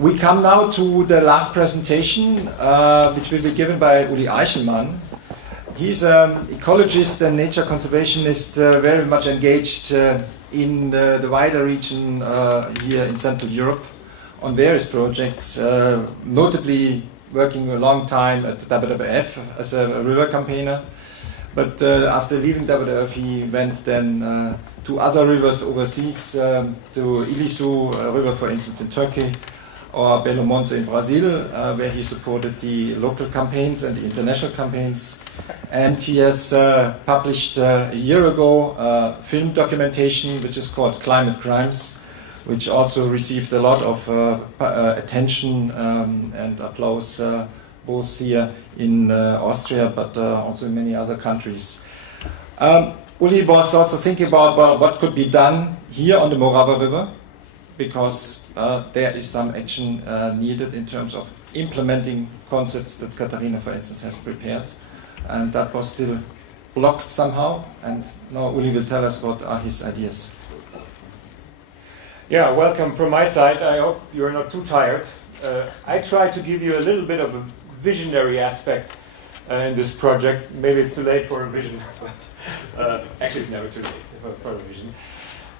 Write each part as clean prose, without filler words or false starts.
We come now to the last presentation, which will be given by Uli Eicherlmann. He's an ecologist and nature conservationist, very much engaged in the wider region here in Central Europe on various projects, notably working a long time at WWF as a river campaigner. But after leaving WWF, he went then to other rivers overseas, to Ilisu River, for instance, in Turkey, or Belo Monte in Brazil, where he supported the local campaigns and the international campaigns. And he has published a year ago film documentation which is called Climate Crimes, which also received a lot of attention and applause both here in Austria but also in many other countries. Uli was also thinking about what could be done here on the Morava River, because there is some action needed in terms of implementing concepts that Katharina, for instance, has prepared. And that was still blocked somehow. And now Uli will tell us what are his ideas. Yeah, welcome from my side. I hope you're not too tired. I try to give you a little bit of a visionary aspect in this project. Maybe it's too late for a vision, but actually it's never too late for a vision.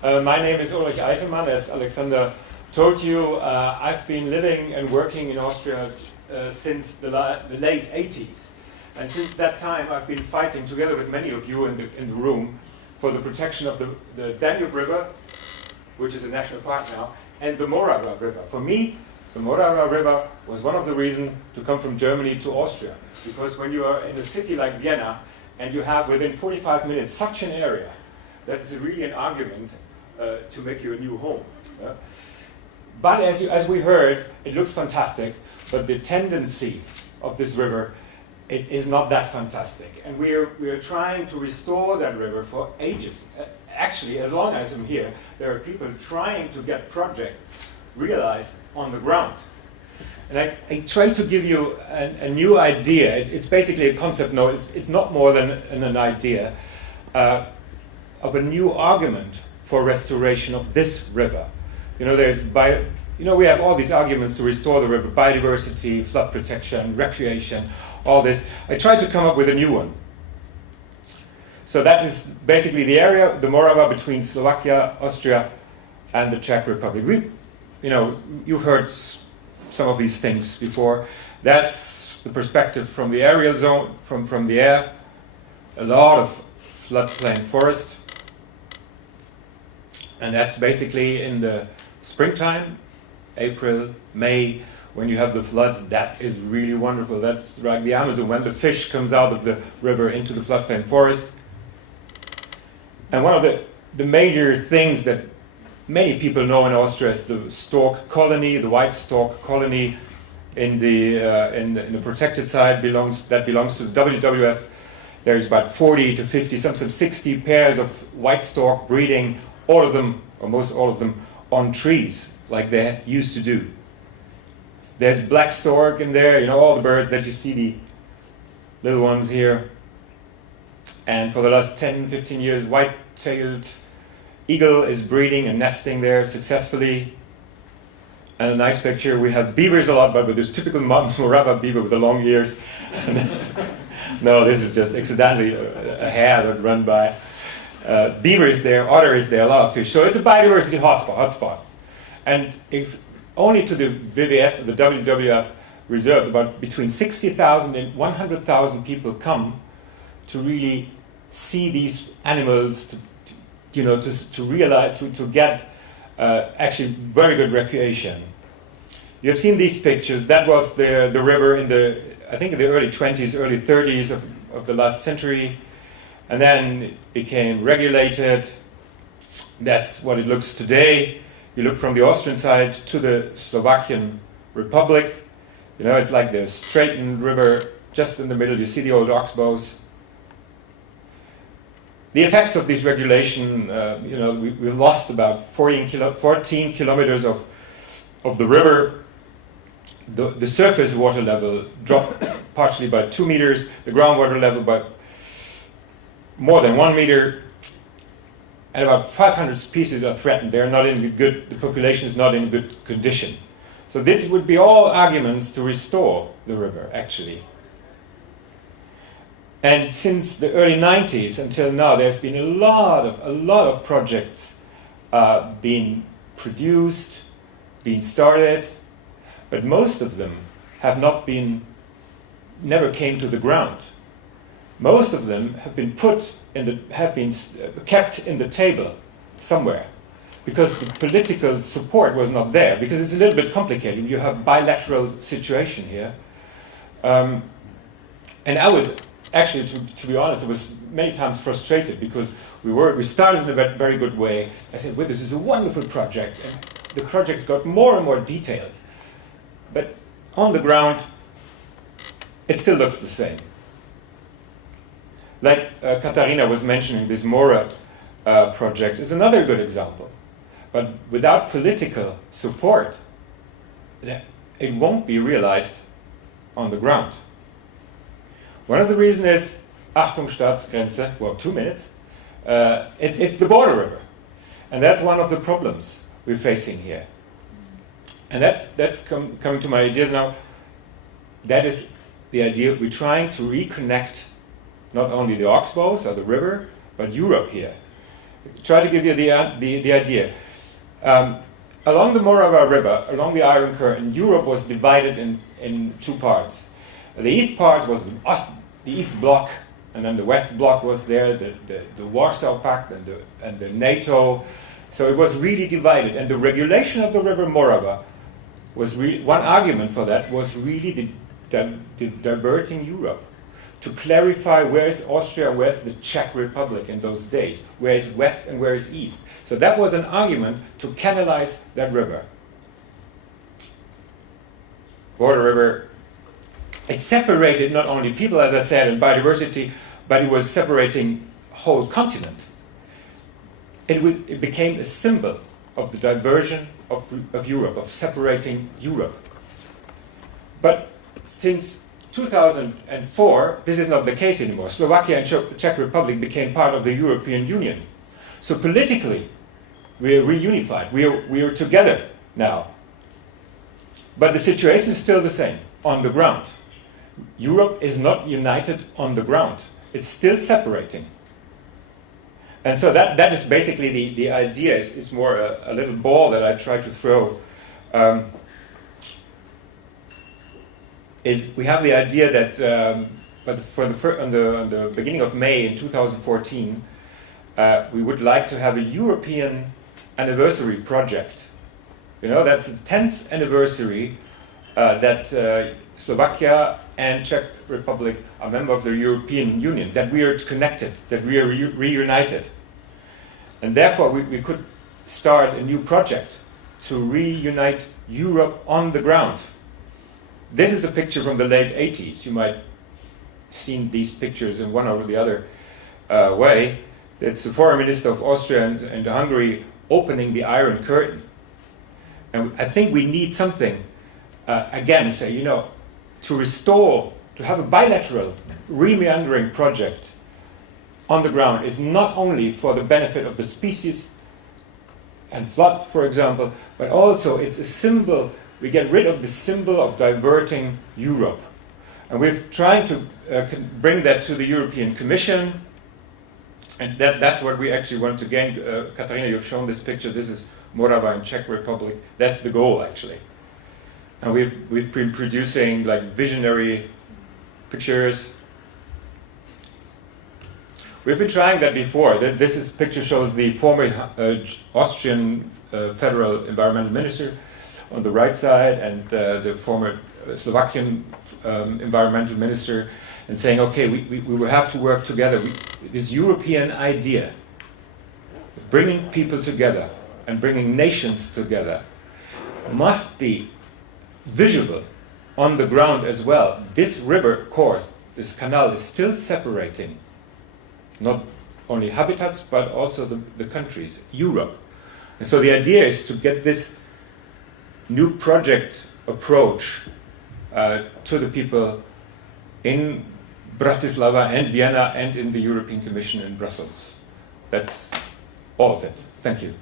My name is Ulrich Eicherlmann. As Alexander told you, I've been living and working in Austria since the late 80s. And since that time, I've been fighting together with many of you in the room for the protection of the Danube River, which is a national park now, and the Morava River. For me, the Morava River was one of the reasons to come from Germany to Austria. Because when you are in a city like Vienna, and you have within 45 minutes such an area, that is really an argument to make you a new home. But as we heard, it looks fantastic, but the tendency of this river, it is not that fantastic. And we are trying to restore that river for ages. Actually, as long as I'm here, there are people trying to get projects realized on the ground. And I try to give you a new idea. It's basically a concept note. It's not more than an idea of a new argument for restoration of this river. You know, we have all these arguments to restore the river: biodiversity, flood protection, recreation, all this. I tried to come up with a new one. So that is basically the area, the Morava, between Slovakia, Austria, and the Czech Republic. You've heard some of these things before. That's the perspective from the aerial zone, from the air. A lot of floodplain forest. And that's basically in the springtime, April, May, when you have the floods. That is really wonderful. That's like the Amazon, when the fish comes out of the river into the floodplain forest. And one of the major things that many people know in Austria is the stork colony, the white stork colony in the protected side belongs to the WWF. There's about 40 to 50, sometimes 60 pairs of white stork breeding, all of them, or most all of them, on trees, like they used to do. There's black stork in there, all the birds that you see, the little ones here. And for the last 10, 15 years, white-tailed eagle is breeding and nesting there successfully. And a nice picture, we have beavers a lot, but with this typical Morava beaver with the long ears. No, this is just accidentally a hare that ran by. Beaver is there, otter is there, a lot of fish. So it's a biodiversity hotspot. And it's only to the WWF, the WWF reserve, about between 60,000 and 100,000 people come to really see these animals, to realize, to get actually very good recreation. You have seen these pictures. That was the river in I think in the early 20s, early 30s of the last century. And then it became regulated. That's what it looks today. You look from the Austrian side to the Slovakian Republic. It's like the straightened river just in the middle. You see the old oxbows. The effects of this regulation, we've lost about 14 kilometers of the river. The surface water level dropped partially by 2 meters, the groundwater level by more than 1 meter, and about 500 species are threatened. They're not in the population is not in good condition. So this would be all arguments to restore the river, actually. And since the early 90s until now, there's been a lot of projects being produced, being started, but most of them never came to the ground. Most of them have been kept in the table somewhere, because the political support was not there, because it's a little bit complicated. You have bilateral situation here. And I was actually, to be honest, I was many times frustrated, because we started in a very good way. I said, well, this is a wonderful project, and the projects got more and more detailed. But on the ground, it still looks the same. Like Katharina was mentioning, this Mora project is another good example. But without political support, it won't be realized on the ground. One of the reasons is, Achtung Staatsgrenze, well, 2 minutes, it's the border river. And that's one of the problems we're facing here. And that's coming to my ideas now. That is the idea. We're trying to reconnect not only the oxbows or the river, but Europe here. Try to give you the idea. Along the Morava River, along the Iron Curtain, Europe was divided in two parts. The east part was the East Bloc, and then the West Bloc was there, the Warsaw Pact and the NATO. So it was really divided. And the regulation of the River Morava was one argument for that was really the diverting Europe, to clarify where is Austria and where is the Czech Republic in those days, where is West and where is East. So that was an argument to canalize that river. Border river, it separated not only people, as I said, and biodiversity, but it was separating a whole continent. It became a symbol of the diversion of Europe, of separating Europe. But since 2004, this is not the case anymore. Slovakia and Czech Republic became part of the European Union. So politically, we are reunified. We are together now. But the situation is still the same on the ground. Europe is not united on the ground. It's still separating. And so that is basically the idea. It's more a little ball that I try to throw. Is we have the idea that on the beginning of May in 2014, we would like to have a European anniversary project. You know, that's the 10th anniversary that Slovakia and Czech Republic are members of the European Union, that we are connected, that we are reunited. And therefore we could start a new project to reunite Europe on the ground. This is a picture from the late 80s. You might have seen these pictures in one or the other way. It's the foreign minister of Austria and Hungary opening the Iron Curtain. And I think we need something, again, say, you know, to restore, to have a bilateral remeandering project on the ground is not only for the benefit of the species and flood, for example, but also it's a symbol. We get rid of the symbol of diverting Europe. And we're trying to bring that to the European Commission. And that's what we actually want to gain. Katharina, you've shown this picture. This is Morava in Czech Republic. That's the goal, actually. And we've been producing like visionary pictures. We've been trying that before. This picture shows the former Austrian federal environmental minister on the right side, and the former Slovakian environmental minister, and saying, okay, we will have to work together. This European idea of bringing people together and bringing nations together must be visible on the ground as well. This river course, this canal, is still separating not only habitats, but also the countries, Europe. And so the idea is to get this new project approach to the people in Bratislava and Vienna and in the European Commission in Brussels. That's all of it. Thank you.